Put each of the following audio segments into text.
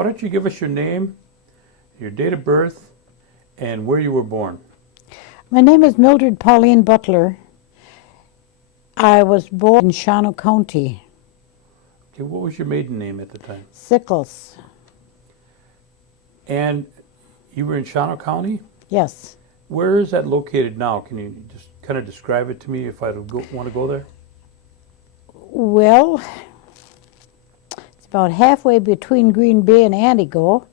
Why don't you give us your name, your date of birth, and where you were born? My name is Mildred P Butler. I was born in Shawano County. Okay, what was your maiden name at the time? Sickles. And you were in Shawano County? Yes. Where is that located now? Can you just kind of describe it to me if I want to go there? Well, it's about halfway between Green Bay and Antigo,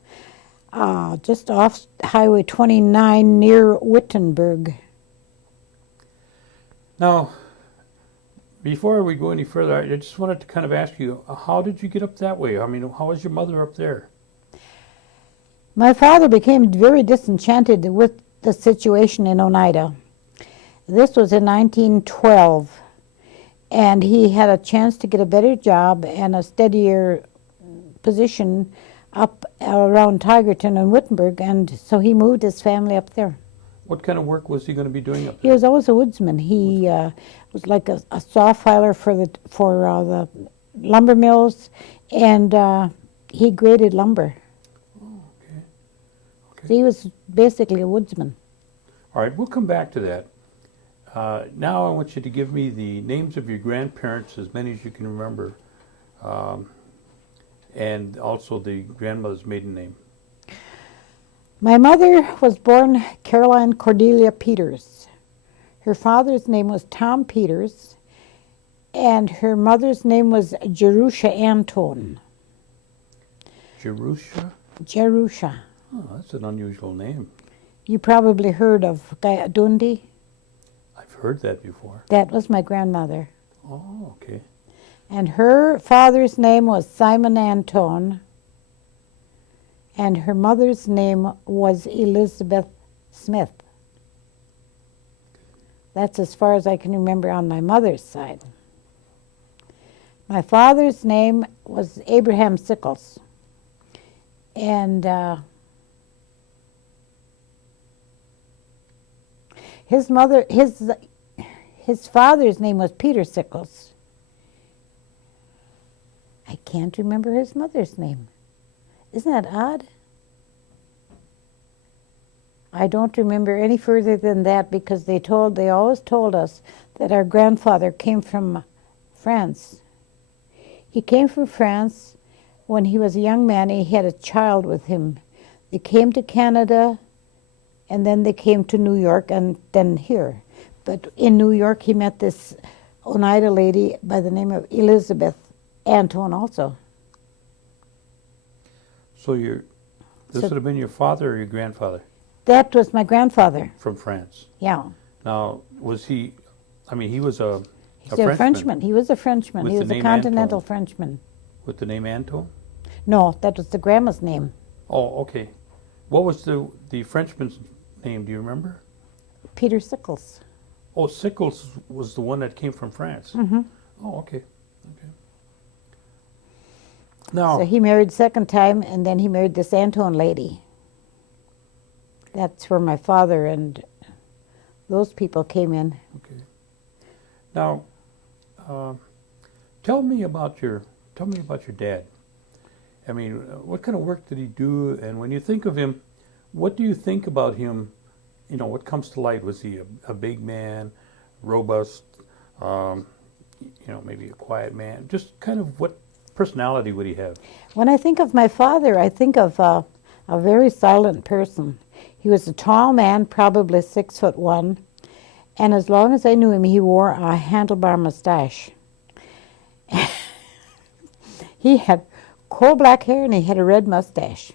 just off Highway 29 near Wittenberg. Now, before we go any further, I just wanted to kind of ask you, how did you get up that way? I mean, how was your mother up there? My father became very disenchanted with the situation in Oneida. This was in 1912, and he had a chance to get a better job and a steadier position up around Tigerton and Wittenberg, and so he moved his family up there. What kind of work was he going to be doing up He there? was always a woodsman. He was like a saw filer for the lumber mills, and he graded lumber. Oh, okay. So he was basically a woodsman. All right, we'll come back to that. Now I want you to give me the names of your grandparents, as many as you can remember, and also the grandmother's maiden name. My mother was born Caroline Cordelia Peters. Her father's name was Tom Peters, and her mother's name was Jerusha Anton. Jerusha? Jerusha. Oh, that's an unusual name. You probably heard of Dundee. I've heard that before. That was my grandmother. Oh, okay. And her father's name was Simon Anton, and her mother's name was Elizabeth Smith. That's as far as I can remember on my mother's side. My father's name was Abraham Sickles, and his father's name was Peter Sickles. I can't remember his mother's name. Isn't that odd? I don't remember any further than that because they always told us that our grandfather came from France. He came from France when he was a young man. He had a child with him. They came to Canada, and then they came to New York, and then here. But in New York, he met this Oneida lady by the name of Elizabeth Anton also. So this would have been your father or your grandfather? That was my grandfather. From France. Yeah. Now, was he, he was a He's a Frenchman. He was a Frenchman. With He the was a name continental Anton. Frenchman. With the name Anton? No, that was the grandma's name. Oh, okay. What was the Frenchman's name? Do you remember? Peter Sickles. Oh, Sickles was the one that came from France. Mm-hmm. Oh, okay. Okay. Now, So he married second time, and then he married this Anton lady. That's where my father and those people came in. okay. Now, tell me about your dad. I mean, what kind of work did he do? And when you think of him, what do you think about him? You know, what comes to light? Was he a big man, robust, maybe a quiet man? Just kind of what personality would he have? When I think of my father, I think of a very silent person. He was a tall man, probably 6'1", and as long as I knew him, he wore a handlebar mustache. He had coal black hair and he had a red mustache.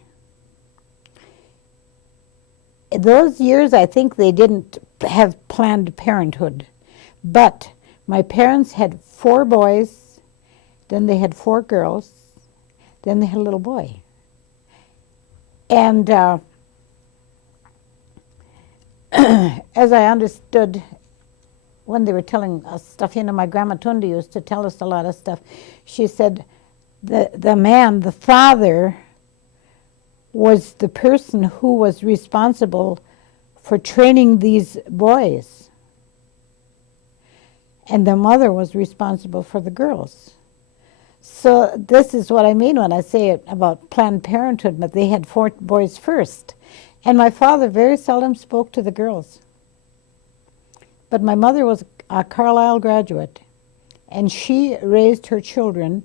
In those years, I think they didn't have Planned Parenthood, but my parents had 4 boys, then they had 4 girls, then they had a little boy. And as I understood when they were telling us stuff, my grandma Tundi used to tell us a lot of stuff. She said the man, the father, was the person who was responsible for training these boys. And the mother was responsible for the girls. So this is what I mean when I say it about Planned Parenthood, but they had 4 boys first. And my father very seldom spoke to the girls. But my mother was a Carlisle graduate, and she raised her children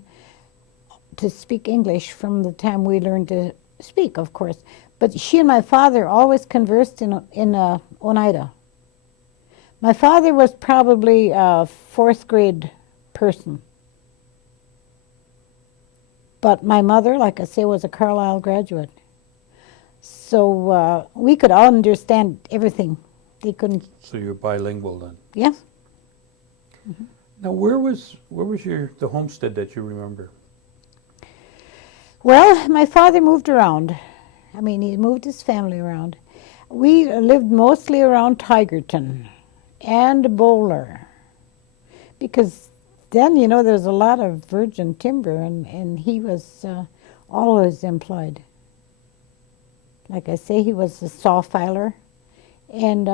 to speak English from the time we learned to speak, of course. But she and my father always conversed in Oneida. My father was probably a 4th grade person. But my mother, like I say, was a Carlisle graduate. So we could all understand everything. They couldn't. So you're bilingual then? Yes. Now, where was the homestead that you remember? Well, my father moved around. I mean, he moved his family around. We lived mostly around Tigerton and Bowler, because then, you know, there's a lot of virgin timber, and he was always employed. Like I say, he was a saw filer and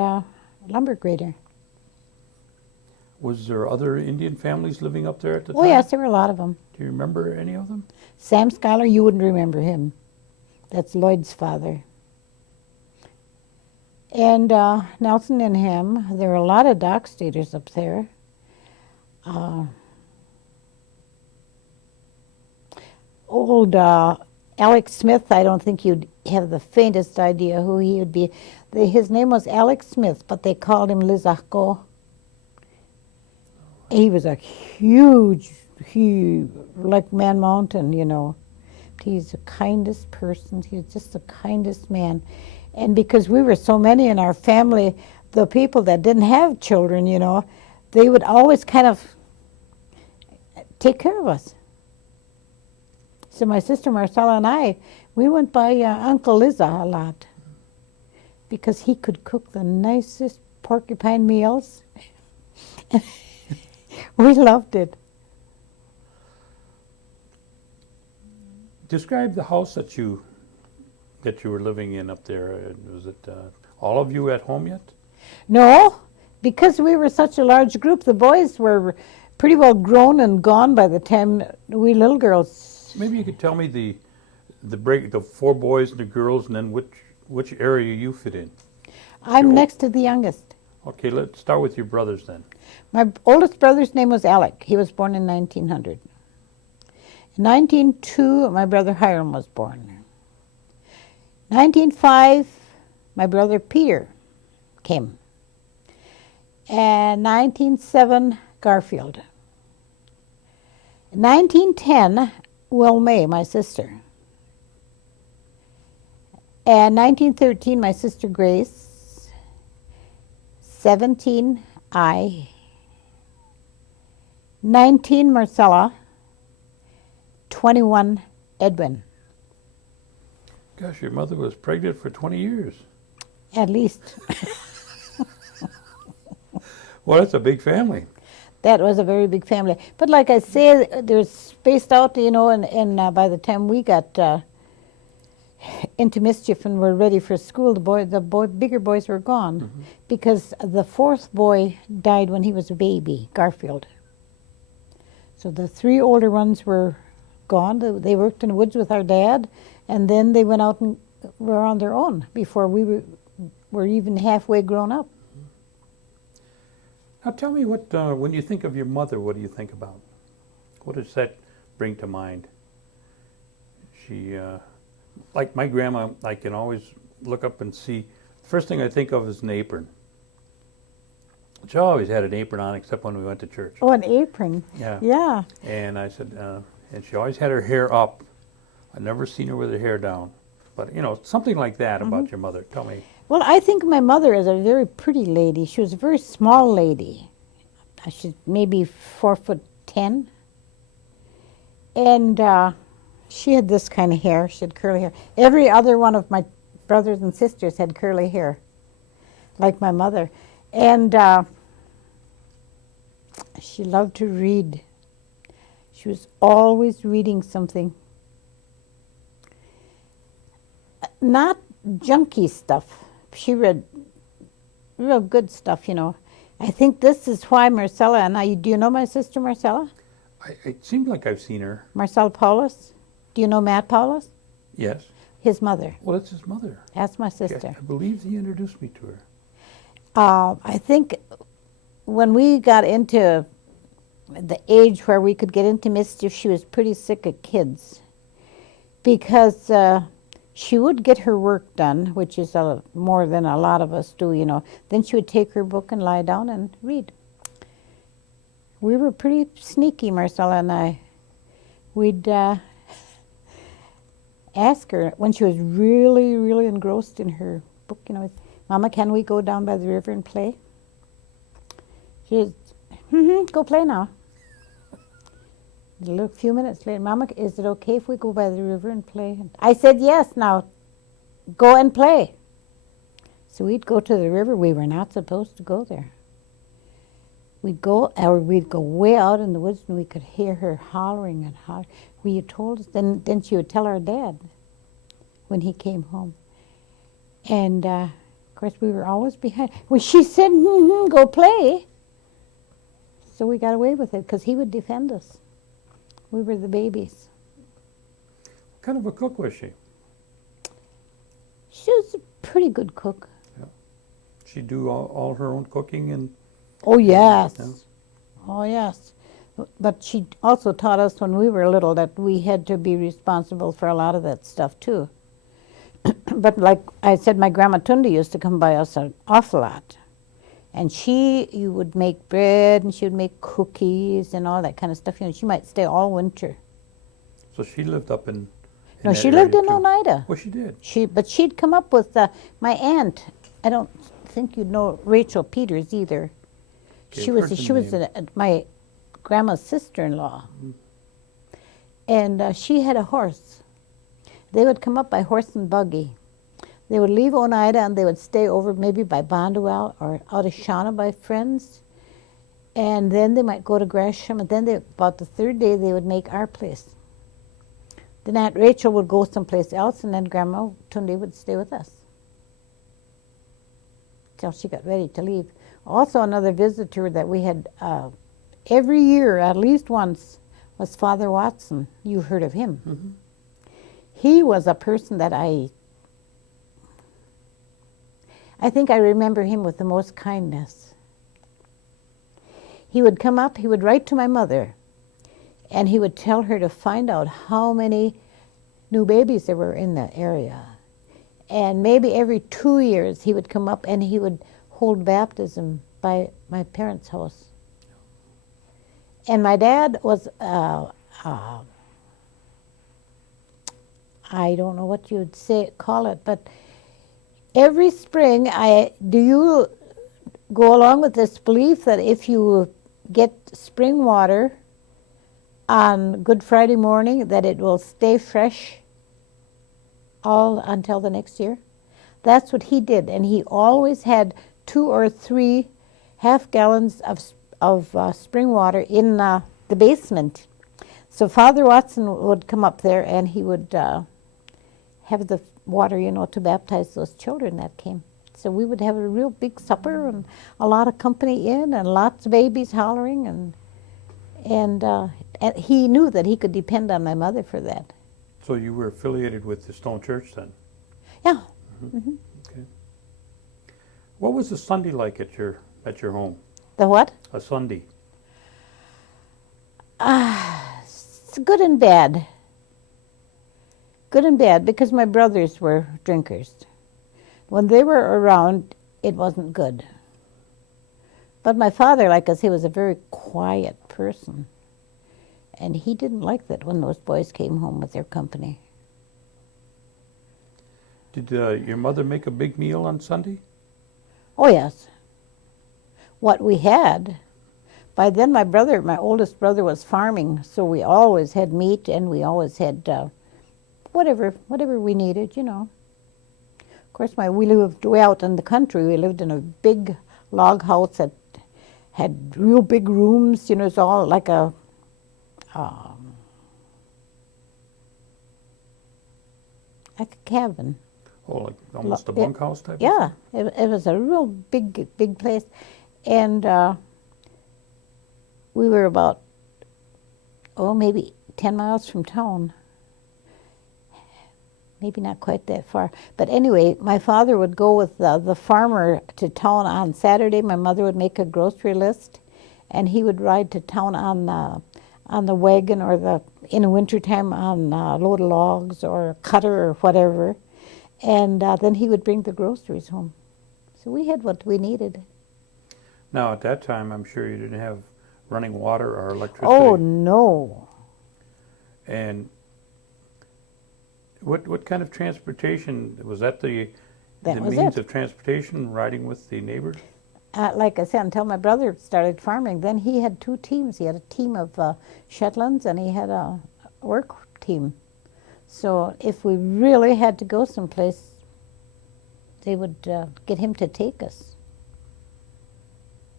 lumber grader. Was there other Indian families living up there at the time? Oh, yes, there were a lot of them. Do you remember any of them? Sam Schuyler, you wouldn't remember him. That's Lloyd's father. And Nelson and him, there were a lot of dock staters up there. Old Alex Smith, I don't think you'd have the faintest idea who he would be. His name was Alex Smith, but they called him Lizarco. He was a huge, like Man Mountain, you know. He's the kindest person. He's just the kindest man. And because we were so many in our family, the people that didn't have children, you know, they would always kind of take care of us. So my sister Marcella and I, we went by Uncle Liza a lot because he could cook the nicest porcupine meals. We loved it. Describe the house that you were living in up there. Was it all of you at home yet? No, because we were such a large group, the boys were pretty well grown and gone by the time we little girls. Maybe you could tell me the 4 boys and the girls, and then which area you fit in. I'm next to the youngest. Okay, let's start with your brothers then. My oldest brother's name was Alec. He was born in 1900. In 1902, my brother Hiram was born. 1905, my brother Peter came. And 1907, Garfield. In 1910, Will May, my sister. And 1913, my sister Grace. 17, I. 19, Marcella. 21, Edwin. Gosh, your mother was pregnant for 20 years. At least. Well, that's a big family. That was a very big family. But like I say, they're spaced out, you know, and by the time we got into mischief and were ready for school, the bigger boys were gone, because the 4th boy died when he was a baby, Garfield. So the 3 older ones were gone. They worked in the woods with our dad, and then they went out and were on their own before we were even halfway grown up. Now tell me, when you think of your mother, what do you think about? What does that bring to mind? She, like my grandma, I can always look up and see, the first thing I think of is an apron. She always had an apron on, except when we went to church. Oh, an apron. Yeah. Yeah. And I said, and she always had her hair up. I've never seen her with her hair down. But, you know, something like that about your mother. Tell me. Well, I think my mother is a very pretty lady. She was a very small lady. She's maybe 4'10". And she had this kind of hair. She had curly hair. Every other one of my brothers and sisters had curly hair, like my mother. And she loved to read. She was always reading something. Not junky stuff. She read real good stuff, you know. I think this is why Marcella and I, do you know my sister Marcella? It seems like I've seen her. Marcel Paulus. Do you know Matt Paulus? Yes. His mother. Well, it's his mother. That's my sister. I believe he introduced me to her. I think when we got into the age where we could get into mischief, she was pretty sick of kids because she would get her work done, which is more than a lot of us do, you know. Then she would take her book and lie down and read. We were pretty sneaky, Marcella and I. We'd ask her when she was really, really engrossed in her book, you know, Mama, can we go down by the river and play? She'd, go play now. A few minutes later, Mama, is it okay if we go by the river and play? I said, yes, now go and play. So we'd go to the river. We were not supposed to go there. We'd go way out in the woods and we could hear her hollering and hollering. You told us, then she would tell our dad when he came home. And of course we were always behind. Well, she said, go play. So we got away with it because he would defend us. We were the babies. What kind of a cook was she? She was a pretty good cook. Yeah. She'd do all her own cooking and... Oh, yes. Yeah. Oh, yes. But she also taught us when we were little that we had to be responsible for a lot of that stuff, too. But like I said, my Grandma Tunda used to come by us an awful lot. And you would make bread and she would make cookies and all that kind of stuff. You know, she might stay all winter. So she lived up in No, that she lived area, in too. Oneida. Well, she did. But she'd come up with my aunt. I don't think you'd know Rachel Peters either. Okay, She was first name. my grandma's sister-in-law. And she had a horse. They would come up by horse and buggy. They would leave Oneida and they would stay over maybe by Bonduel or out of Shauna by friends. And then they might go to Gresham. And then about the third day, they would make our place. Then Aunt Rachel would go someplace else, and then Grandma Tunde would stay with us till she got ready to leave. Also, another visitor that we had every year, at least once, was Father Watson. You heard of him. Mm-hmm. He was a person that I think I remember him with the most kindness. He would come up, he would write to my mother, and he would tell her to find out how many new babies there were in the area. And maybe every 2 years he would come up and he would hold baptism by my parents' house. And my dad was, I don't know what you'd call it, but every spring, do you go along with this belief that if you get spring water on Good Friday morning, that it will stay fresh all until the next year? That's what he did, and he always had 2 or 3 half-gallons of spring water in the basement. So Father Watson would come up there, and he would have the water, you know, to baptize those children that came. So we would have a real big supper and a lot of company in and lots of babies hollering, and he knew that he could depend on my mother for that. So you were affiliated with the Stone Church then? Yeah. Mm-hmm. Mm-hmm. Okay. What was a Sunday like at your home? The what? A Sunday. It's good and bad. Good and bad, because my brothers were drinkers. When they were around, it wasn't good. But my father, like us, he was a very quiet person. And he didn't like that when those boys came home with their company. Did your mother make a big meal on Sunday? Oh, yes. What we had, by then my oldest brother was farming, so we always had meat and we always had whatever we needed, you know. Of course, we lived way out in the country. We lived in a big log house that had real big rooms, you know, it's all like a cabin. Oh, like almost a bunkhouse type? Yeah, it was a real big place. And we were about maybe 10 miles from town. Maybe not quite that far. But anyway, my father would go with the farmer to town on Saturday. My mother would make a grocery list, and he would ride to town on the wagon, or in the wintertime on a load of logs or a cutter or whatever. And then he would bring the groceries home. So we had what we needed. Now, at that time, I'm sure you didn't have running water or electricity. Oh, no. And what kind of transportation, was that the means of transportation, riding with the neighbors? Like I said, until my brother started farming, then he had 2 teams. He had a team of Shetlands, and he had a work team. So if we really had to go someplace, they would get him to take us.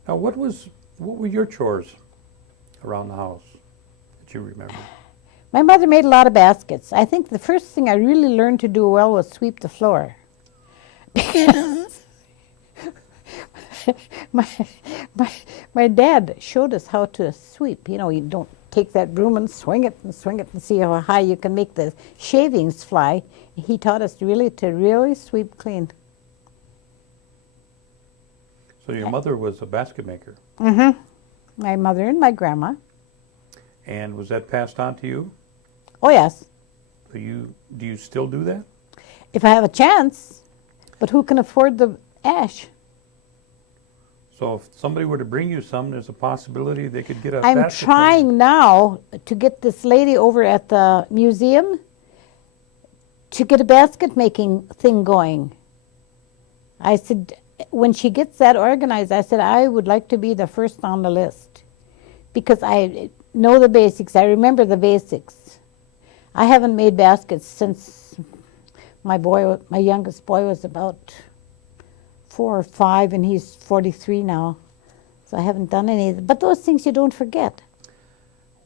Now, what were your chores around the house that you remember? My mother made a lot of baskets. I think the first thing I really learned to do well was sweep the floor. my dad showed us how to sweep. You know, you don't take that broom and swing it and see how high you can make the shavings fly. He taught us to really sweep clean. So your mother was a basket maker. Mm-hmm. My mother and my grandma. And was that passed on to you? Oh, yes. So do you still do that? If I have a chance. But who can afford the ash? So if somebody were to bring you some, there's a possibility they could get a I'm basket trying now to get this lady over at the museum to get a basket making thing going. I said, when she gets that organized, I said, I would like to be the first on the list because I know the basics. I remember the basics. I haven't made baskets since my youngest boy was about 4 or 5, and he's 43 now. So I haven't done any of it. But those things you don't forget.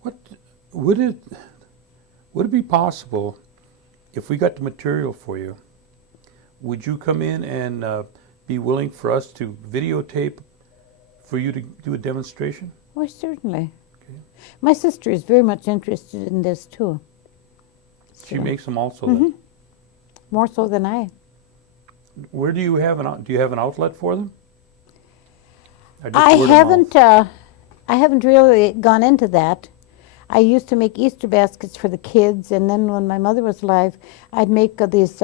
What would it be possible if we got the material for you? Would you come in and be willing for us to videotape for you to do a demonstration? Well, certainly. Okay. My sister is very much interested in this too. She makes them also. Then. More so than I. Where do you have an outlet for them? I haven't really gone into that. I used to make Easter baskets for the kids, and then when my mother was alive, I'd make these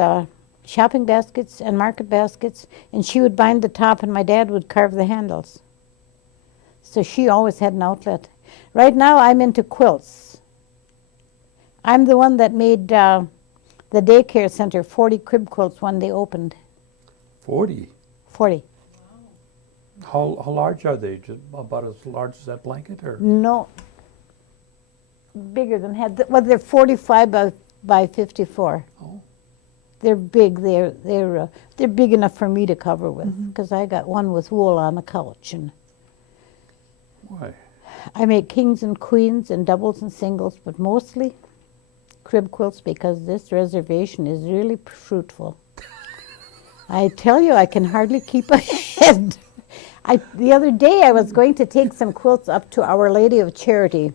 shopping baskets and market baskets, and she would bind the top, and my dad would carve the handles. So she always had an outlet. Right now, I'm into quilts. I'm the one that made the daycare center 40 crib quilts when they opened. 40? 40. How large are they? Just about as large as that blanket, or? No, bigger than that. Well, they're 45 by 54. Oh. They're big. They're big enough for me to cover with, because I got one with wool on the couch. And Why? I make kings and queens and doubles and singles, but mostly crib quilts because this reservation is really fruitful. I tell you, I can hardly keep ahead. The other day, I was going to take some quilts up to Our Lady of Charity.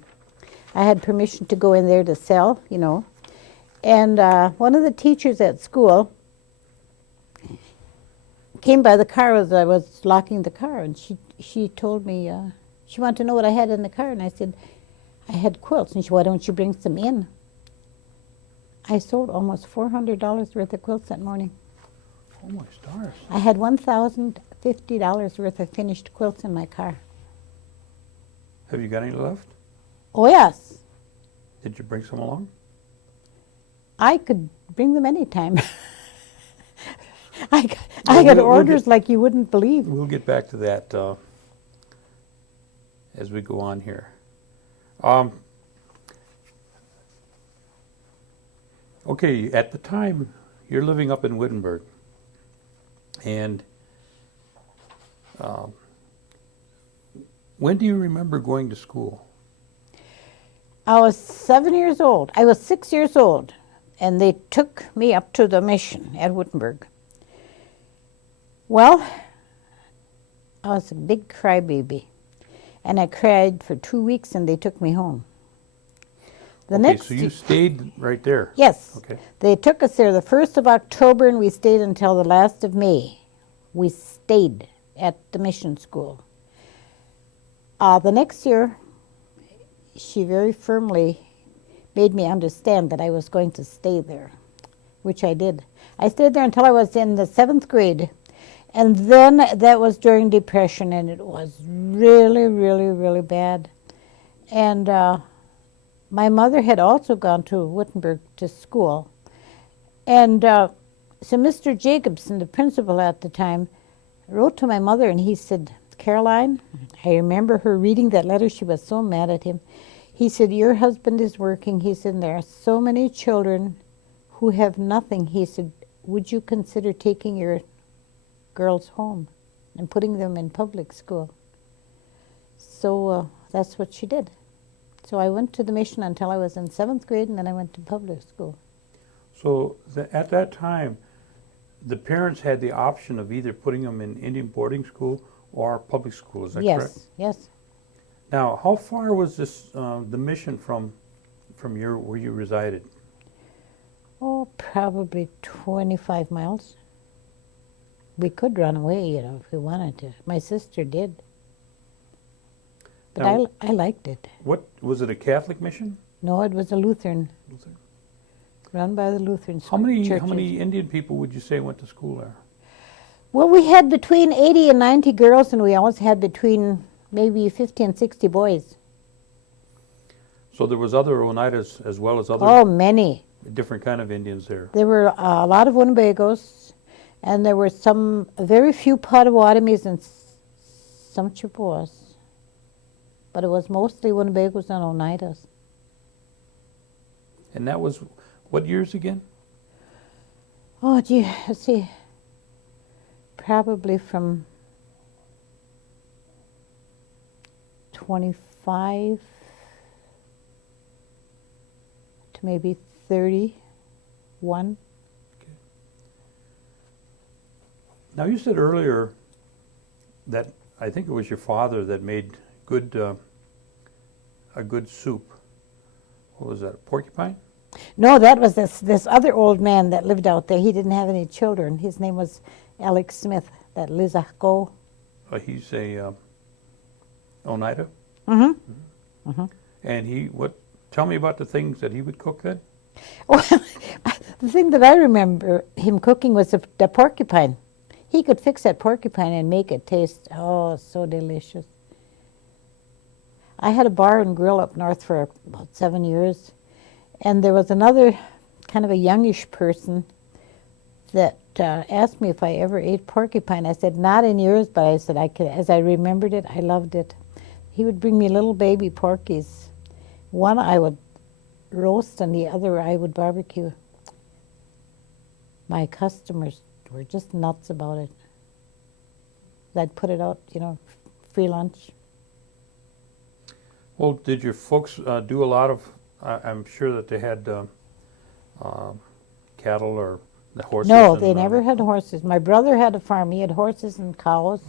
I had permission to go in there to sell, you know. And one of the teachers at school came by the car as I was locking the car, and she told me, she wanted to know what I had in the car, and I said, I had quilts. And she said, why don't you bring some in? I sold almost $400 worth of quilts that morning. Oh my stars. I had $1,050 worth of finished quilts in my car. Have you got any left? Oh, yes. Did you bring some along? I could bring them anytime. I got orders like you wouldn't believe. We'll get back to that as we go on here. Okay, at the time, you're living up in Wittenberg. And when do you remember going to school? I was 7 years old. I was 6 years old, and they took me up to the mission at Wittenberg. Well, I was a big crybaby, and I cried for 2 weeks, and they took me home. The Okay, next so you stayed right there. Yes. Okay. They took us there the 1st of October, and we stayed until the last of May. We stayed at the mission school. The next year, she very firmly made me understand that I was going to stay there, which I did. I stayed there until I was in the 7th grade. And then that was during Depression, and it was really, really, really bad. And my mother had also gone to Wittenberg to school. And so Mr. Jacobson, the principal at the time, wrote to my mother, and he said, Caroline, I remember her reading that letter. She was so mad at him. He said, your husband is working. He said, there are so many children who have nothing. He said, would you consider taking your girls home and putting them in public school? So that's what she did. So I went to the mission until I was in 7th grade, and then I went to public school. So at that time, the parents had the option of either putting them in Indian boarding school or public school, is that correct? Yes. Now, how far was this, the mission from where you resided? Oh, probably 25 miles. We could run away, if we wanted to. My sister did. But Now, I liked it. What was it, a Catholic mission? No, it was a Lutheran, run by the Lutheran How many churches. Indian people would you say went to school there? Well, we had between 80 and 90 girls, and we always had between maybe 50 and 60 boys. So there was other Oneidas as well as other Oh, many. different kind of Indians there. There were a lot of Winnebagos, and there were very few Potawatomis and some Chippewas. But it was mostly Winnebagos and Oneidas. And that was what years again? Oh, gee, let's see. Probably from 25 to maybe 31. Now you said earlier that I think it was your father that made a good soup. What was that, porcupine? No, that was this other old man that lived out there. He didn't have any children. His name was Alex Smith, that Lizahko. He's a Oneida? Mm-hmm. And tell me about the things that he would cook then? Well, the thing that I remember him cooking was the porcupine. He could fix that porcupine and make it taste, so delicious. I had a bar and grill up north for about 7 years, and there was another kind of a youngish person that asked me if I ever ate porcupine. I said, not in yours, but I said, as I remembered it, I loved it. He would bring me little baby porkies. One I would roast and the other I would barbecue. My customers were just nuts about it. I'd put it out, free lunch. Well, did your folks do a lot of, I'm sure that they had cattle or the horses? No, they never had horses. My brother had a farm. He had horses and cows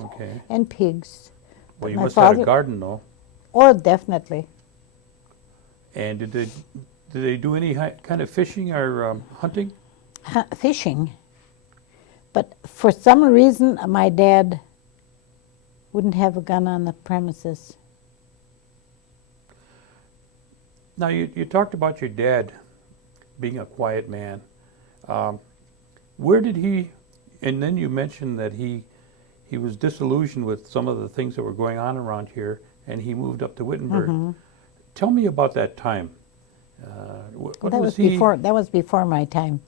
and pigs. Well, you my must have had father- a garden, though. Oh, definitely. And did they do any kind of fishing or hunting? Fishing. But for some reason, my dad wouldn't have a gun on the premises. Now, you talked about your dad being a quiet man. Where did he, and then you mentioned that he was disillusioned with some of the things that were going on around here, and he moved up to Wittenberg. Mm-hmm. Tell me about that time. What That was before my time.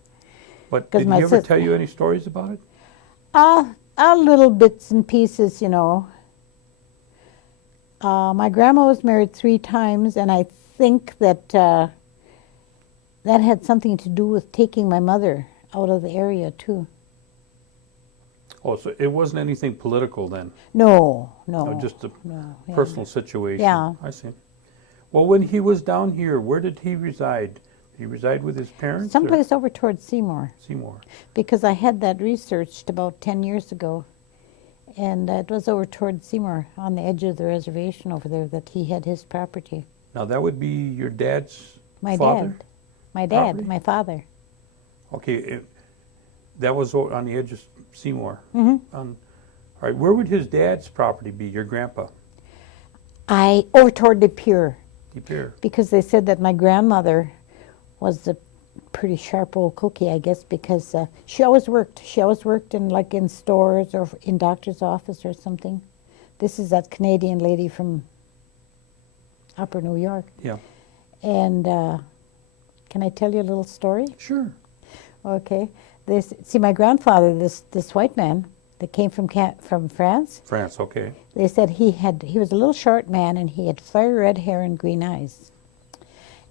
But 'cause did my he ever sis- tell you any stories about it? A little bits and pieces, My grandma was married 3 times, and I think that that had something to do with taking my mother out of the area, too. Oh, so it wasn't anything political then? No. Just a No, yeah. personal situation? Yeah. I see. Well, when he was down here, where did he reside? Did he reside with his parents? or Someplace over towards Seymour, Seymour. because I had that researched about 10 years ago, and it was over towards Seymour, on the edge of the reservation over there, that he had his property. Now, that would be your dad's My father? dad. My dad, Property? my father. Okay, that was on the edge of Seymour. Hmm. All right, where would his dad's property be, your grandpa? Over toward De Pere, De Pere. because they said that my grandmother was a pretty sharp old cookie, I guess, because she always worked. She always worked in stores or in doctor's office or something. This is that Canadian lady from Upper New York. Yeah. And can I tell you a little story? Sure. Okay. See, my grandfather, this white man that came from France. France, okay. They said he was a little short man and he had fiery red hair and green eyes.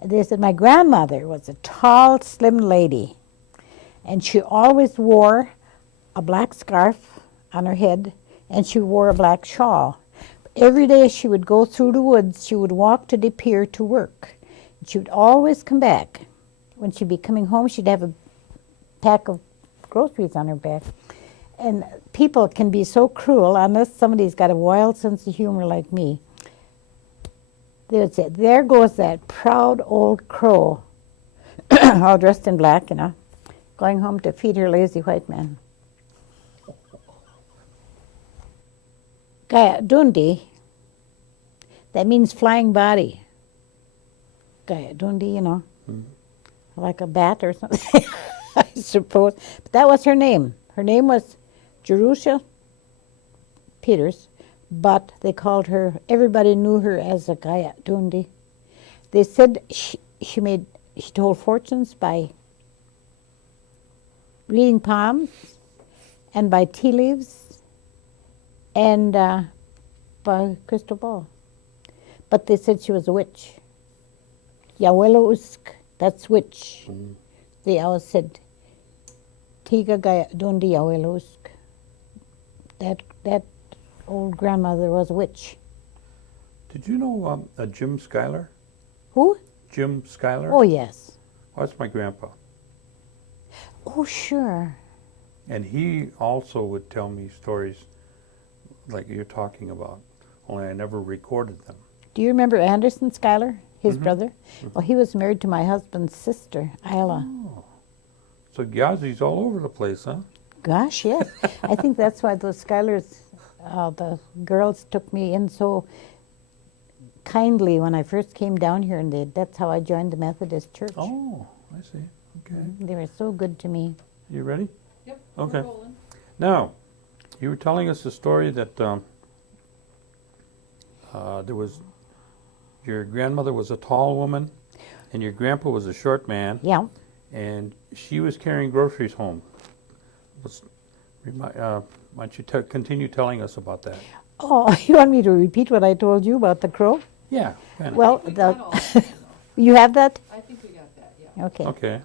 And they said my grandmother was a tall, slim lady, and she always wore a black scarf on her head, and she wore a black shawl. Every day she would go through the woods. She would walk to De Pere to work. She would always come back. When she'd be coming home, she'd have a pack of groceries on her back. And people can be so cruel, unless somebody's got a wild sense of humor like me. They would say, there goes that proud old crow, all dressed in black, going home to feed her lazy white man. Gaya Dundi, that means flying body. Gaya Dundi, like a bat or something, I suppose. But that was her name. Her name was Jerusha Peters, but they called her, everybody knew her as a Gaya Dundi. They said she told fortunes by reading palms and by tea leaves and by crystal ball. But they said she was a witch. Yawela Usk, that's witch. They always said, Tiga Gaya Dundi Yawela Usk. That old grandmother was a witch. Did you know Jim Schuyler? Who? Jim Schuyler? Oh, yes. Oh, that's my grandpa. Oh, sure. And he also would tell me stories like you're talking about, only I never recorded them. Do you remember Anderson Schuyler, his brother? Well, he was married to my husband's sister, Isla. Oh. So Gyazi's all over the place, huh? Gosh, yes. I think that's why those Schuylers, the girls took me in so kindly when I first came down here, and that's how I joined the Methodist Church. Oh, I see. Okay. They were so good to me. You ready? Yep. Okay. We're rolling. Now, you were telling us a story that your grandmother was a tall woman, and your grandpa was a short man. Yeah. And she was carrying groceries home. Why don't you continue telling us about that? Oh, you want me to repeat what I told you about the crow? Yeah. Kinda. Well, We got all that, though. you have that? I think we got that, yeah. Okay. Okay.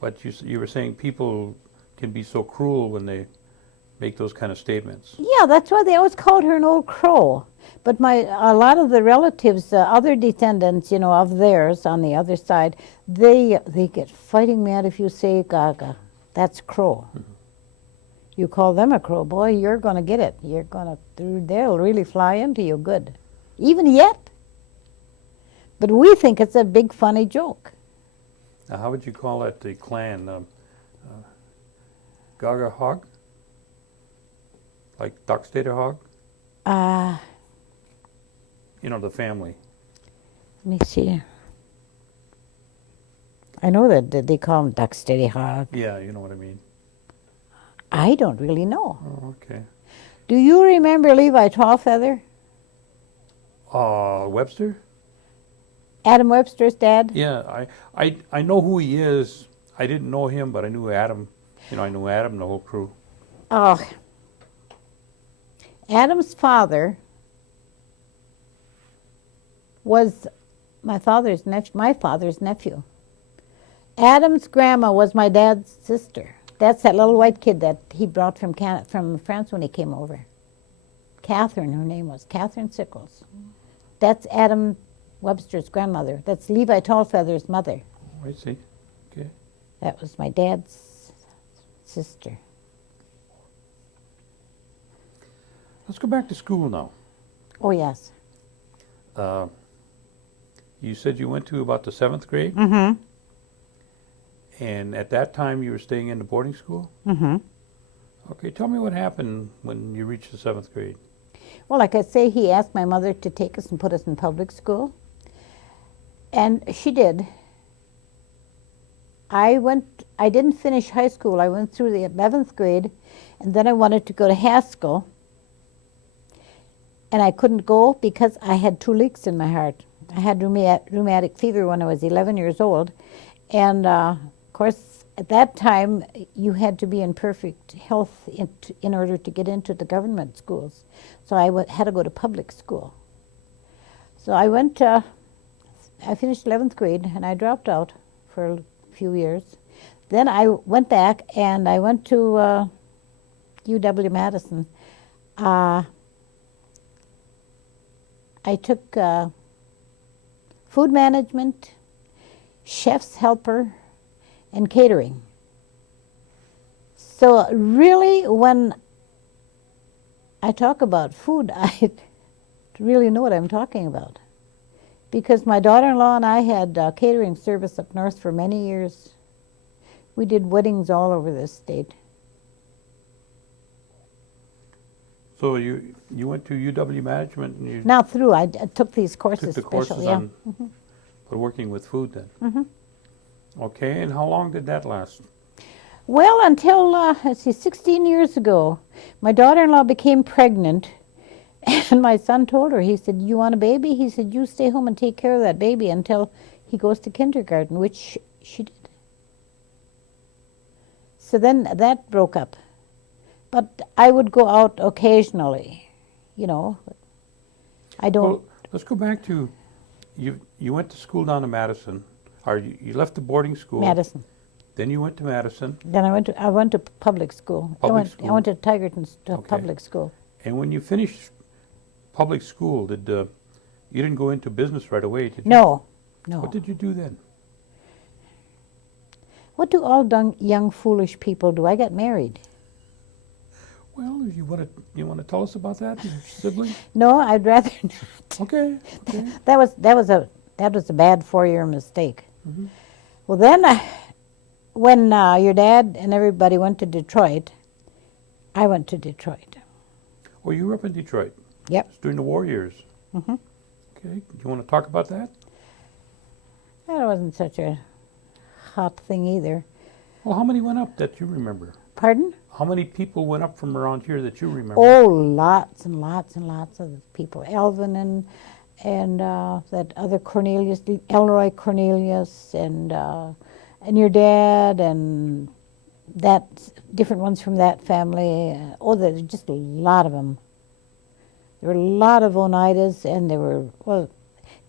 But you were saying people can be so cruel when they make those kind of statements. Yeah, that's why they always called her an old crow. But a lot of the relatives, other descendants, of theirs on the other side, they get fighting mad if you say Gaga. That's crow. You call them a crow, boy, you're going to get it. They'll really fly into you good. Even yet. But we think it's a big funny joke. Now, how would you call it, the clan? Gaga Hog? Like Dockstader Hog? The family. Let me see. I know that they call him Duck Steady Hog. Yeah, you know what I mean. I don't really know. Oh, okay. Do you remember Levi Tallfeather? Webster? Adam Webster's dad? Yeah, I know who he is. I didn't know him, but I knew Adam. I knew Adam and the whole crew. Oh. Adam's father was my father's nephew. Adam's grandma was my dad's sister. That's that little white kid that he brought from France when he came over. Catherine, her name was Catherine Sickles. That's Adam Webster's grandmother. That's Levi Tallfeather's mother. Oh, I see. Okay. That was my dad's sister. Let's go back to school now. Oh, yes. You said you went to about the 7th grade, Mm-hmm. and at that time you were staying in the boarding school? Mm-hmm. Okay, tell me what happened when you reached the 7th grade. Well, like I say, he asked my mother to take us and put us in public school. And she did. I didn't finish high school. I went through the 11th grade, and then I wanted to go to Haskell. And I couldn't go because I had 2 leaks in my heart. I had rheumatic fever when I was 11 years old. And of course, at that time, you had to be in perfect health in order to get into the government schools. So I had to go to public school. So I finished 11th grade and I dropped out for a few years. Then I went back and I went to UW-Madison. I took food management, chef's helper, and catering. So really, when I talk about food, I really know what I'm talking about. Because my daughter-in-law and I had catering service up north for many years. We did weddings all over this state. So you went to UW Management and you Not through, I took these courses. took the courses special, yeah. on for working with food then. Mm-hmm. Okay, and how long did that last? Well, until, let's see, 16 years ago, my daughter-in-law became pregnant, and my son told her, he said, "You want a baby?" He said, "You stay home and take care of that baby until he goes to kindergarten," which she did. So then that broke up. But I would go out occasionally, you know. I don't... Well, let's go back to, you went to school down in Madison, or you left the boarding school. Madison. Then you went to Madison. Then I went to public school. I went to Tigerton Okay. public school. And when you finished public school, you didn't go into business right away, did you? No, no. What did you do then? What do all young foolish people do? I got married. Well, you want to tell us about that, your sibling? No, I'd rather not. Okay. Okay. That was a bad 4-year mistake. Mhm. Well, then, when your dad and everybody went to Detroit, I went to Detroit. Well, you were up in Detroit. Yep. It's during the war years. Mhm. Okay. Do you want to talk about that? That wasn't such a hot thing either. Well, how many went up that you remember? Pardon? How many people went up from around here that you remember? Oh, lots and lots and lots of people. Elvin and that other Cornelius, Elroy Cornelius, and your dad, and that different ones from that family. There's just a lot of them. There were a lot of Oneidas, and there were, well,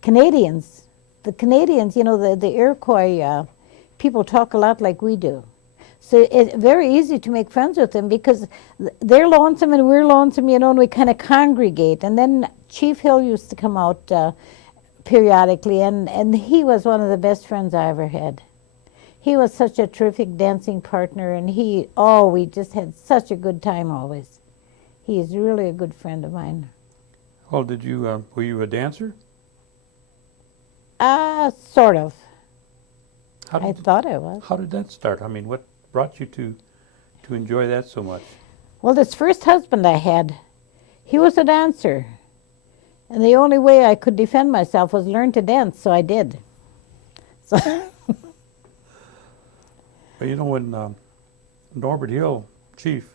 Canadians. The Canadians, you know, the Iroquois people talk a lot like we do. So it's very easy to make friends with them because they're lonesome and we're lonesome, you know, and we kind of congregate. And then Chief Hill used to come out periodically, and he was one of the best friends I ever had. He was such a terrific dancing partner, and we just had such a good time always. He is really a good friend of mine. Well, were you a dancer? Sort of. How I did, thought I was. how did that start? I mean, what brought you to enjoy that so much? Well, this first husband I had, he was a dancer. And the only way I could defend myself was learn to dance, so I did. So Well, you know, when Norbert Hill, Chief,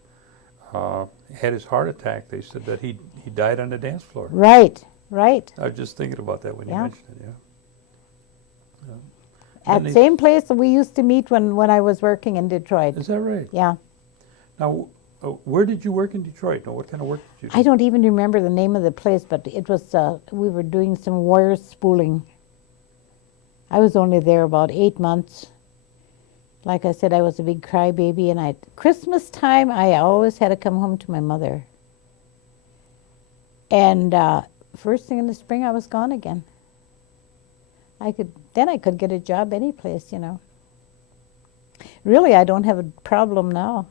had his heart attack, they said that he died on the dance floor. Right, right. I was just thinking about that when you Yeah. mentioned it, yeah. At the same place that we used to meet when I was working in Detroit. Is that right? Yeah. Now, where did you work in Detroit? Now, what kind of work did you do? I don't even remember the name of the place, but it was, we were doing some wire spooling. I was only there about 8 months. Like I said, I was a big crybaby, and Christmas time, I always had to come home to my mother. And first thing in the spring, I was gone again. I could get a job any place, you know. Really, I don't have a problem now.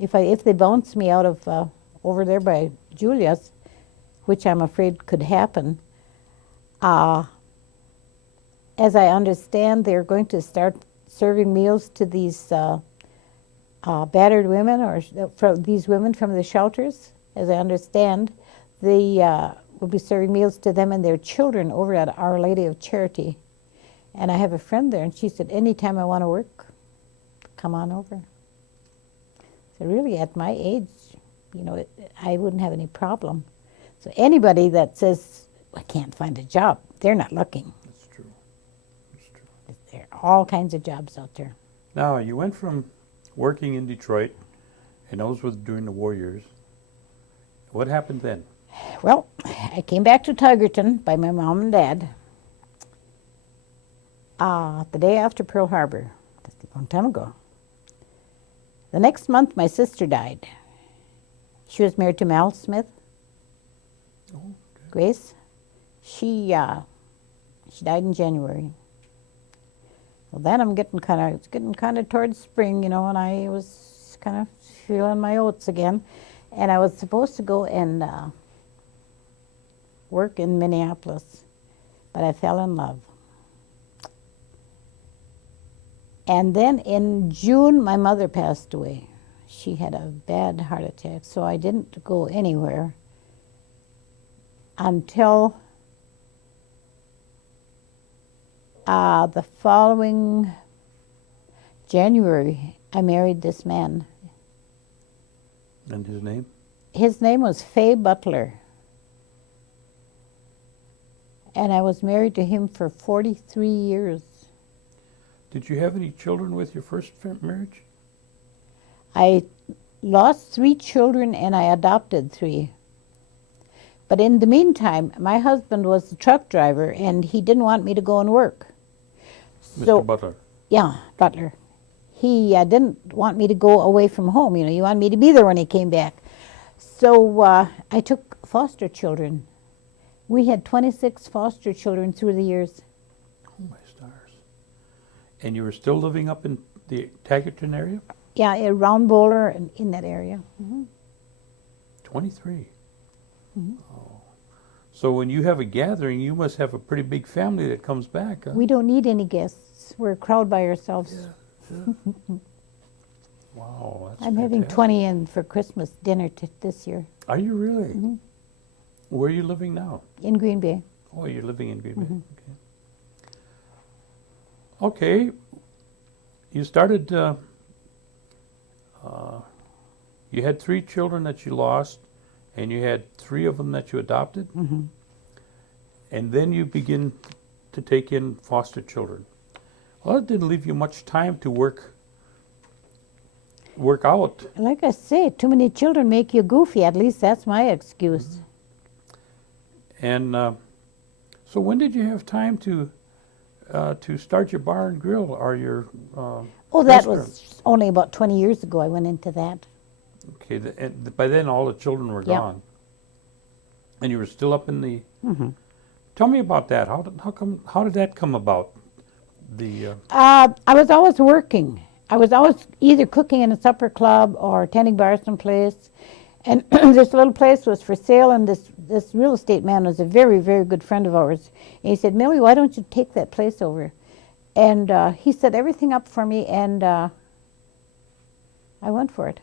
If they bounce me out of over there by Julia's, which I'm afraid could happen, as I understand, they're going to start serving meals to these battered women or from these women from the shelters. As I understand, they will be serving meals to them and their children over at Our Lady of Charity. And I have a friend there, and she said, anytime I want to work, come on over. So really, at my age, you know, I wouldn't have any problem. So anybody that says, I can't find a job, they're not looking. That's true. That's true. There are all kinds of jobs out there. Now, you went from working in Detroit, and those was during the war years. What happened then? Well, I came back to Tigerton by my mom and dad the day after Pearl Harbor. That's a long time ago. The next month, my sister died. She was married to Mal Smith, Oh, okay. Grace. She died in January. Well, then it's getting kind of towards spring, you know, and I was kind of feeling my oats again. And I was supposed to go and work in Minneapolis, but I fell in love. And then in June, my mother passed away. She had a bad heart attack, so I didn't go anywhere until the following January. I married this man. And his name? His name was P Butler. And I was married to him for 43 years. Did you have any children with your first marriage? I lost 3 children and I adopted 3. But in the meantime, my husband was the truck driver and he didn't want me to go and work. Mr. Butler. Yeah, Butler. He didn't want me to go away from home. You know, he wanted me to be there when he came back. So I took foster children. We had 26 foster children through the years. Oh, my stars. And you were still living up in the Taggart area? Yeah, around Bowler and in that area. 23. Oh. So when you have a gathering, you must have a pretty big family that comes back, huh? We don't need any guests. We're a crowd by ourselves. Yeah. Wow, that's I'm having fantastic. 20 in for Christmas dinner this year Are you really? Where are you living now? in Green Bay. Oh, you're living in Green Bay. Okay. Okay. You started, you had 3 children that you lost, and you had 3 of them that you adopted, and then you begin to take in foster children. Well, it didn't leave you much time to work out. Like I say, too many children make you goofy. At least that's my excuse. And so when did you have time to start your bar and grill or your Oh, that restaurant? was only about 20 years ago I went into that. Okay, and by then all the children were Yeah. gone. And you were still up in the... Tell me about that. How did that come about? I was always working. I was always either cooking in a supper club or attending bar someplace. And this little place was for sale, and this real estate man was a very, very good friend of ours. And he said, Millie, why don't you take that place over? And he set everything up for me, and I went for it.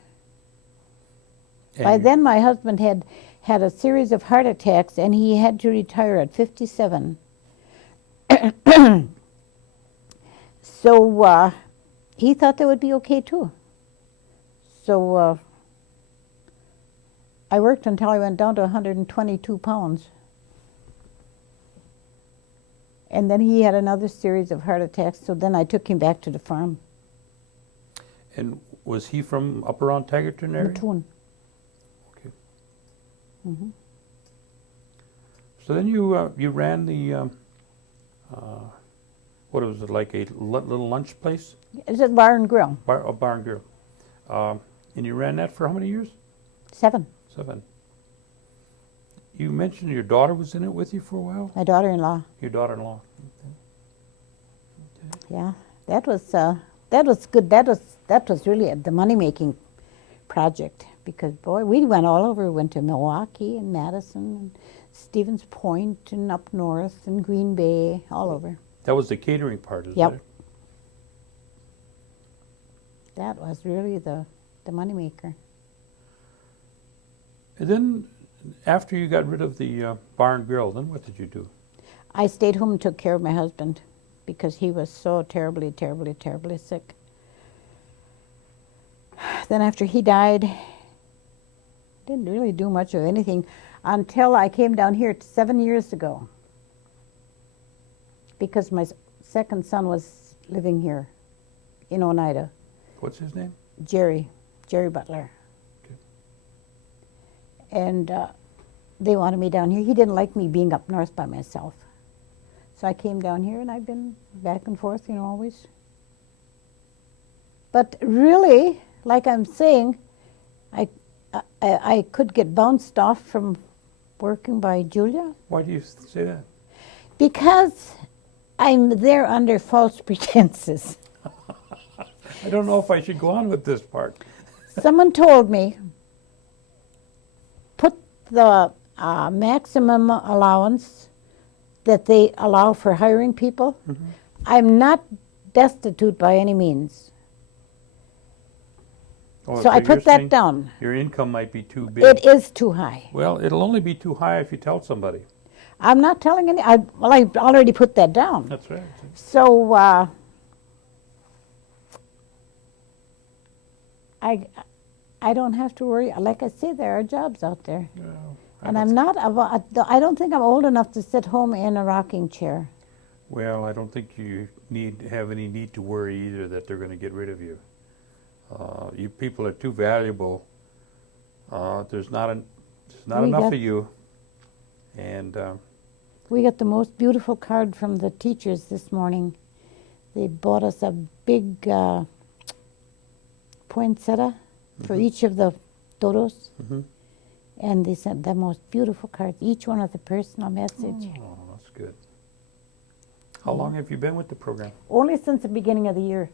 By then, my husband had a series of heart attacks, and he had to retire at 57. So he thought that would be okay, too. So I worked until I went down to 122 pounds. And then he had another series of heart attacks, so then I took him back to the farm. And was he from up around Taggarton area? Mattoon. Okay. So then you ran the what was it, like a little lunch place? It's a bar and grill. A bar and grill. And you ran that for how many years? 7. 7. You mentioned your daughter was in it with you for a while? My daughter-in-law. Your daughter-in-law. Yeah, that was good. That was really the money-making project because boy, we went all over. We went to Milwaukee and Madison and Stevens Point and up north and Green Bay, all over. That was the catering part, is Yep. it? That was really the moneymaker. And then, after you got rid of the bar and grill, then what did you do? I stayed home and took care of my husband because he was so terribly, terribly, terribly sick. Then after he died, didn't really do much of anything until I came down here 7 years ago because my second son was living here in Oneida, What's his name? Jerry Butler. Okay. And they wanted me down here. He didn't like me being up north by myself. So I came down here and I've been back and forth, always. But really, like I'm saying, I could get bounced off from working by Julia Why do you say that? because I'm there under false pretenses. I don't know if I should go on with this part. Someone told me, put the maximum allowance that they allow for hiring people. Mm-hmm. I'm not destitute by any means. Oh, So I you're put that saying down. Your income might be too big. It is too high. Well, it'll only be too high if you tell somebody. I'm not telling any. I already put that down. That's right. So I don't have to worry. Like I say, there are jobs out there, Well, and I'm not. I don't think I'm old enough to sit home in a rocking chair. Well, I don't think you have any need to worry either that they're going to get rid of you. You people are too valuable. There's not enough of you, and We got the most beautiful card from the teachers this morning. They bought us a big poinsettia for each of the dodos. Mhm. And they sent the most beautiful cards, each one with a personal message. oh, that's good. How long have you been with the program? Only since the beginning of the year.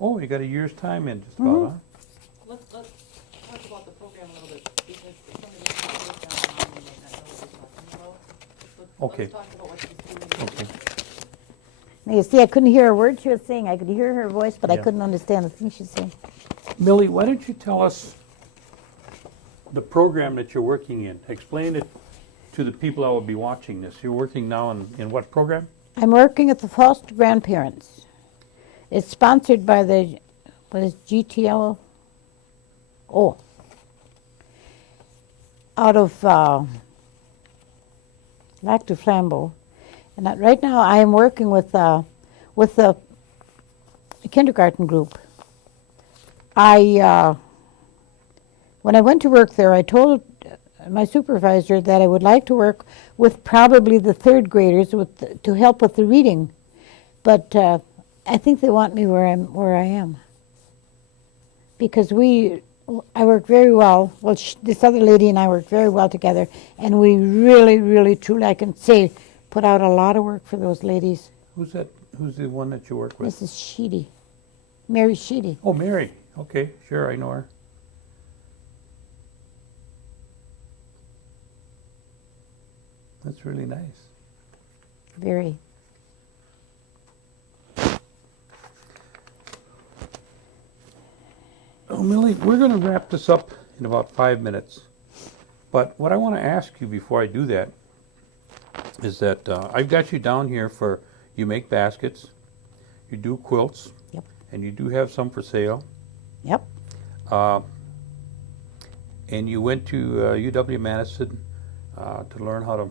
Oh, you got a year's time in just about, Mhm. huh? Let's talk about the program a little bit, because if somebody doesn't know what's going on, they might not know what you're talking about. Okay. Let's talk about what she's doing. Okay. Now, you see, I couldn't hear a word she was saying. I could hear her voice, but I Yeah. couldn't understand the thing she's saying. Millie, why don't you tell us the program that you're working in? Explain it to the people that will be watching this. You're working now in what program? I'm working at the foster grandparents. It's sponsored by the, what is GTL? Oh. Out of Lac du Flambeau. And right now I am working with the kindergarten group. When I went to work there, I told my supervisor that I would like to work with probably the third graders to help with the reading. But I think they want me where I am. Because I work very well. Well, this other lady and I work very well together, and we really, really, truly, I can say, put out a lot of work for those ladies. Who's that? Who's the one that you work with? Mrs. Sheedy, Mary Sheedy. Oh, Mary. Okay, sure, I know her. That's really nice. Very. Oh, Millie, we're going to wrap this up in about 5 minutes. But what I want to ask you before I do that is that I've got you down here for you make baskets, you do quilts, Yep. and you do have some for sale. Yep. And you went to UW-Madison to learn how to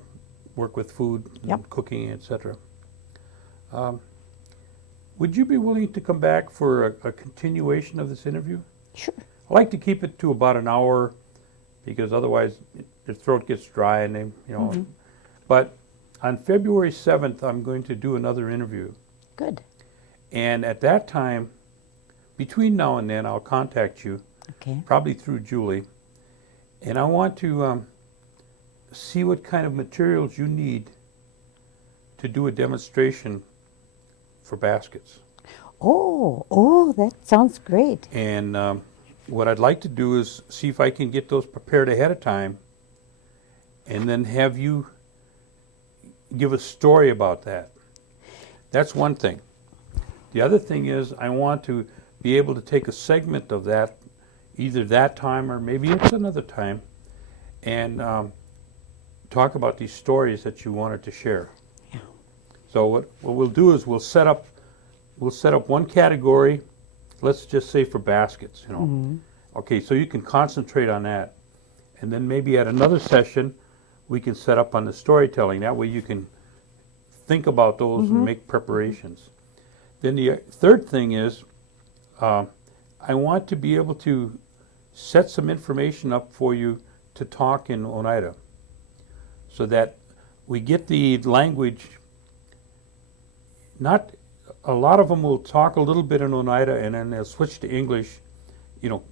work with food, and Yep. cooking, etc. Would you be willing to come back for a continuation of this interview? Sure. I like to keep it to about an hour because otherwise your throat gets dry and Mhm. But on February 7th, I'm going to do another interview. Good. And at that time, between now and then, I'll contact you, Okay. probably through Julie. And I want to see what kind of materials you need to do a demonstration for baskets. Oh, that sounds great. And what I'd like to do is see if I can get those prepared ahead of time and then have you give a story about that. That's one thing. The other thing is I want to be able to take a segment of that, either that time or maybe it's another time, and talk about these stories that you wanted to share. Yeah. So what we'll do is we'll set up one category, let's just say for baskets, you know. Mm-hmm. Okay, so you can concentrate on that. And then maybe at another session, we can set up on the storytelling. That way you can think about those and make preparations. Then the third thing is, I want to be able to set some information up for you to talk in Oneida, so that we get the language. Not a lot of them will talk a little bit in Oneida and then they'll switch to English, you know,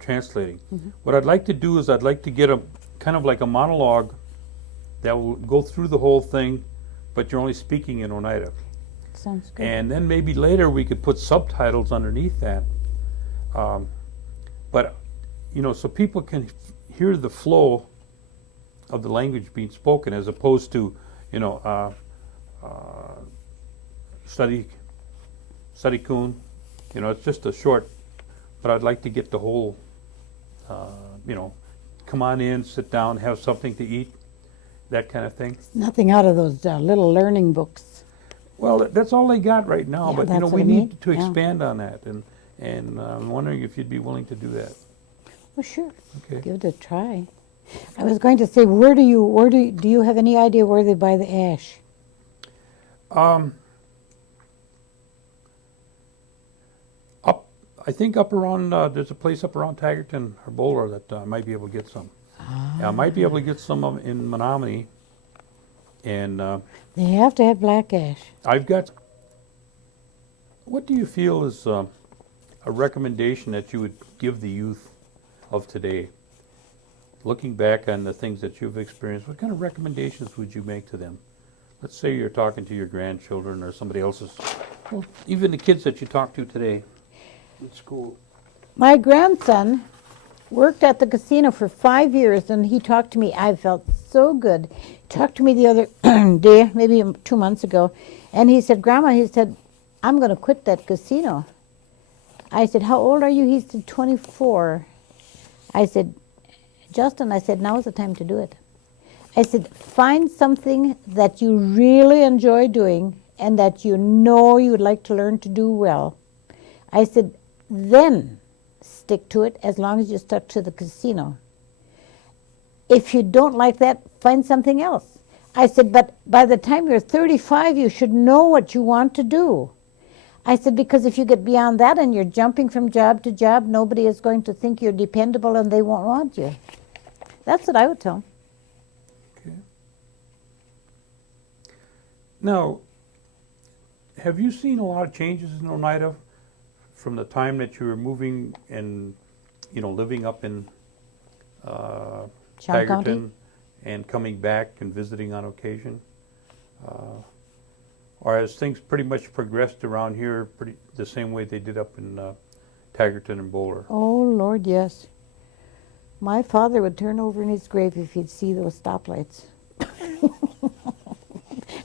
translating. What I'd like to do is I'd like to get a kind of like a monologue that will go through the whole thing, but you're only speaking in Oneida. Sounds good. And then maybe later we could put subtitles underneath that. But, you know, so people can hear the flow of the language being spoken as opposed to, you know, study kun. You know, it's just a short, but I'd like to get the whole, you know, come on in, sit down, have something to eat, that kind of thing. Nothing out of those little learning books. Well, that's all they got right now, Yeah, but you know, that's we what I mean. need to Yeah. expand on that, and I'm wondering if you'd be willing to do that. Well, sure. Okay. Give it a try. I was going to say, do you have any idea where they buy the ash? I think up around, there's a place up around Taggarton or Bowler that I might be able to get some. Yeah, I might be able to get some of 'em in Menominee. And They have to have black ash. I've got, what do you feel is a recommendation that you would give the youth of today? Looking back on the things that you've experienced, what kind of recommendations would you make to them? Let's say you're talking to your grandchildren or somebody else's, well, even the kids that you talk to today in school. My grandson worked at the casino for 5 years, and he talked to me. I felt so good. He talked to me the other day, maybe 2 months ago, and he said, Grandma, he said, I'm going to quit that casino. I said, how old are you? He said, 24. I said, Justin, I said, now is the time to do it. I said, find something that you really enjoy doing and that you know you would like to learn to do well. I said, then stick to it as long as you stuck to the casino. If you don't like that, find something else. I said, but by the time you're 35, you should know what you want to do. I said, because if you get beyond that and you're jumping from job to job, nobody is going to think you're dependable and they won't want you. That's what I would tell them. Okay. Now, have you seen a lot of changes in Oneida from the time that you were moving and, you know, living up in Sean County? Taggarton and coming back and visiting on occasion? Or has things pretty much progressed around here the same way they did up in Taggarton and Bowler? Oh, Lord, yes. My father would turn over in his grave if he'd see those stoplights.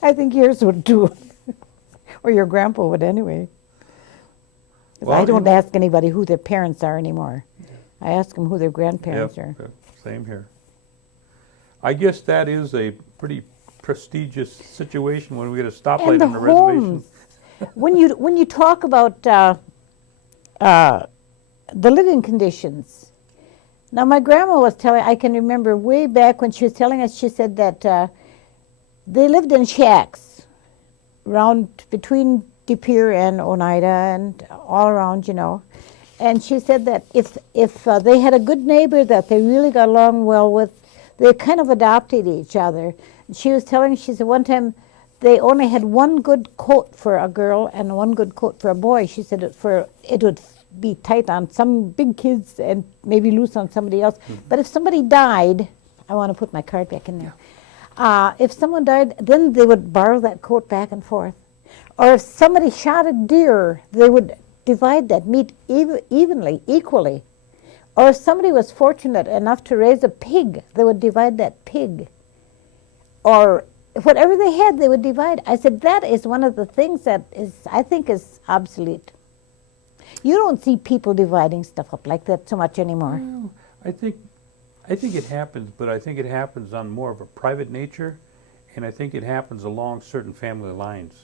I think yours would too. Or your grandpa would anyway. 'Cause Well, I don't you know- ask anybody who their parents are anymore. I ask them who their grandparents are. Yep, same here. I guess that is a pretty prestigious situation when we get a stoplight And the on the reservation. homes. when you talk about the living conditions. Now, my grandma was telling, I can remember way back when she was telling us, she said that they lived in shacks around between De Pere and Oneida and all around, you know. And she said that if they had a good neighbor that they really got along well with, they kind of adopted each other. She was telling, she said one time they only had one good coat for a girl and one good coat for a boy. She said it would be tight on some big kids and maybe loose on somebody else. But if somebody died, I want to put my card back in there. If someone died, then they would borrow that coat back and forth. Or if somebody shot a deer, they would divide that meat evenly, equally. Or if somebody was fortunate enough to raise a pig, they would divide that pig. Or whatever they had, they would divide. I said, that is one of the things that I think is obsolete. You don't see people dividing stuff up like that so much anymore. Well, I think it happens, but I think it happens on more of a private nature, and I think it happens along certain family lines.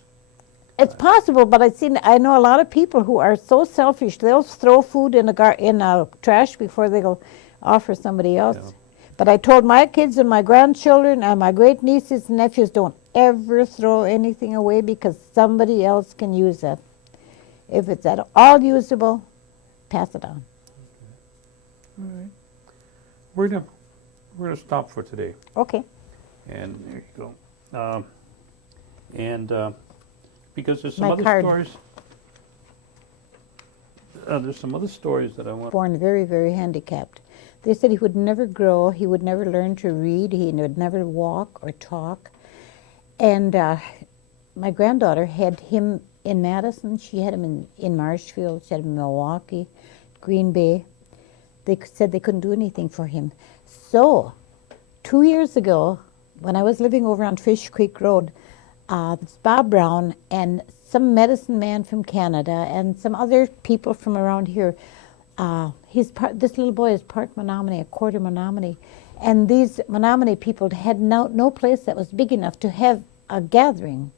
It's possible, but I know a lot of people who are so selfish. They'll throw food in a trash before they'll offer somebody else. Yeah. But I told my kids and my grandchildren and my great nieces and nephews, don't ever throw anything away because somebody else can use it. If it's at all usable, pass it on. All right. We're gonna stop for today, Okay. and there you go. Because there's some My other card. stories. There's some other stories that I want. Born very, very handicapped. They said he would never grow, he would never learn to read, he would never walk or talk. And my granddaughter had him in Madison, she had him in Marshfield, she had him in Milwaukee, Green Bay. They said they couldn't do anything for him. So, 2 years ago, when I was living over on Fish Creek Road, this Bob Brown and some medicine man from Canada and some other people from around here, this little boy is part Menominee, a quarter Menominee, and these Menominee people had no place that was big enough to have a gathering.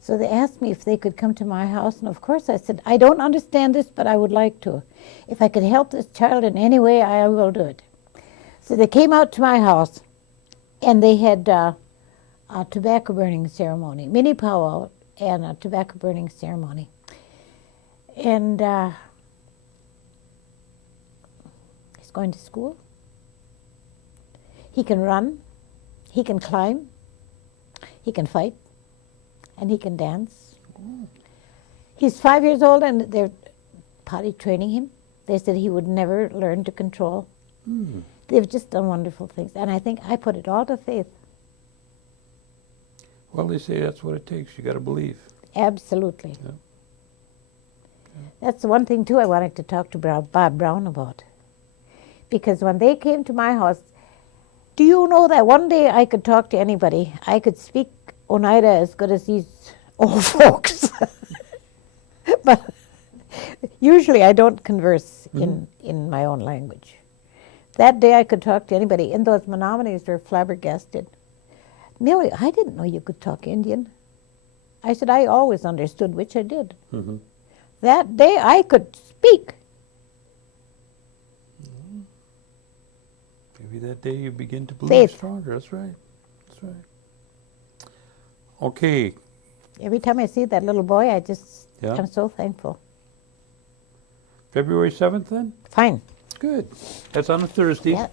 So they asked me if they could come to my house, and of course I said, I don't understand this, but I would like to. If I could help this child in any way, I will do it. So they came out to my house, and they had a tobacco burning ceremony, mini powwow and a tobacco burning ceremony. And he's going to school. He can run, he can climb, he can fight, and he can dance. He's 5 years old, and they're potty training him. They said he would never learn to control. They've just done wonderful things, and I think I put it all to faith. Well, they say that's what it takes. You got to believe. Absolutely. Yeah. That's the one thing, too, I wanted to talk to Bob Brown about. Because when they came to my house, do you know that one day I could talk to anybody? I could speak Oneida as good as these old folks. But usually I don't converse in my own language. That day I could talk to anybody, and those Menominees were flabbergasted. Millie, I didn't know you could talk Indian. I said, I always understood, which I did. That day I could speak. Maybe that day you begin to believe Faith. stronger. That's right. That's right. Okay. Every time I see that little boy, Yeah. I'm so thankful. February 7th then? Fine. Good. That's on a Thursday. Yeah.